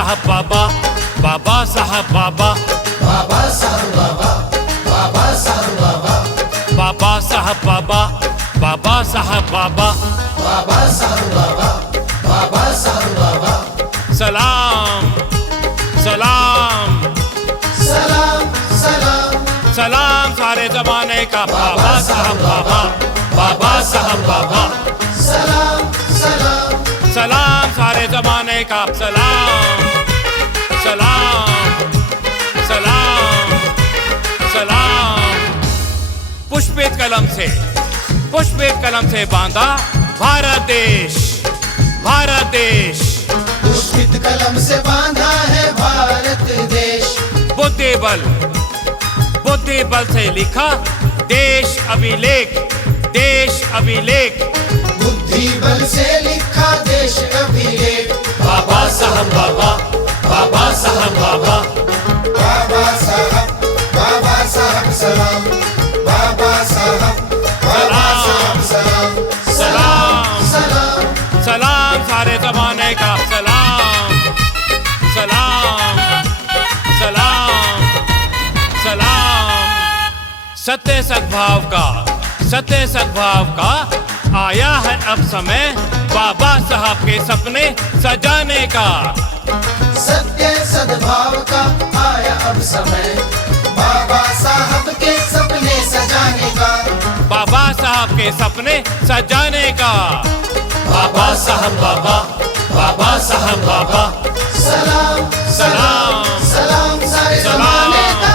साहब बाबा, बाबा साहब बाबा, बाबा साहब बाबा, बाबा साहब बाबा, बाबा साहब बाबा, बाबा साहब बाबा, बाबा साहब बाबा, बाबा साहब बाबा। सलाम सलाम सलाम सलाम सलाम सारे जमाने का बाबा साहब बाबा, बाबा साहब बाबा। सलाम सलाम सलाम सारे जमाने का सलाम सलाम सलाम सलाम। पुष्पित कलम से बांधा भारत देश, भारत देश। पुष्पित कलम से बांधा है भारत देश। बुद्धि बल से लिखा देश अभिलेख, देश अभिलेख। बुद्धि बल से लिखा देश अभिलेख। बाबा साहब बाबा, बाबा साहब बाबा, बाबा साहब सलाम, बाबा साहब सलाम। सलाम सलाम सलाम सारे जमाने का सलाम सलाम सलाम सलाम। सत्य सद्भाव का आया है अब समय बाबा साहब के सपने सजाने का। सत्य सद्भाव का आया अब समय बाबा साहब के सपने सजाने का। बाबा साहब के सपने सजाने का। बाबा साहब बाबा, बाबा साहब बाबा। सलाम सलाम सलाम सारे जमाने का।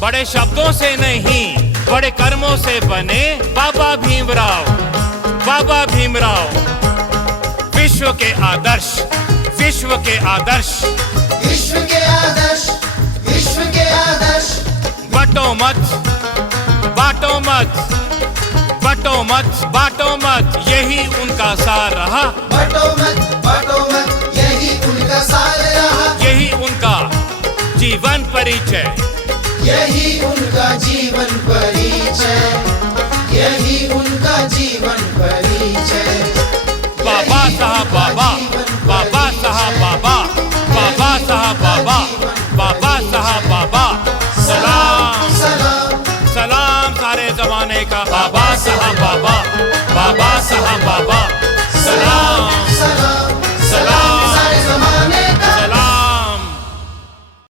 बड़े शब्दों से नहीं बड़े कर्मों से बने बाबा भीमराव, बाबा भीमराव। विश्व के आदर्श, विश्व के आदर्श। विश्व के आदर्श, विश्व के आदर्श। बाटो मत, बाटो मत, बाटो मत, बाटो मत, यही उनका सार रहा। बाटो मत, यही उनका सार रहा। यही उनका जीवन परिचय, यही उनका जीवन परिचय, यही उनका जीवन परिचय। बाबा साहब बाबा, बाबा साहब बाबा, बाबा साहब बाबा, बाबा साहब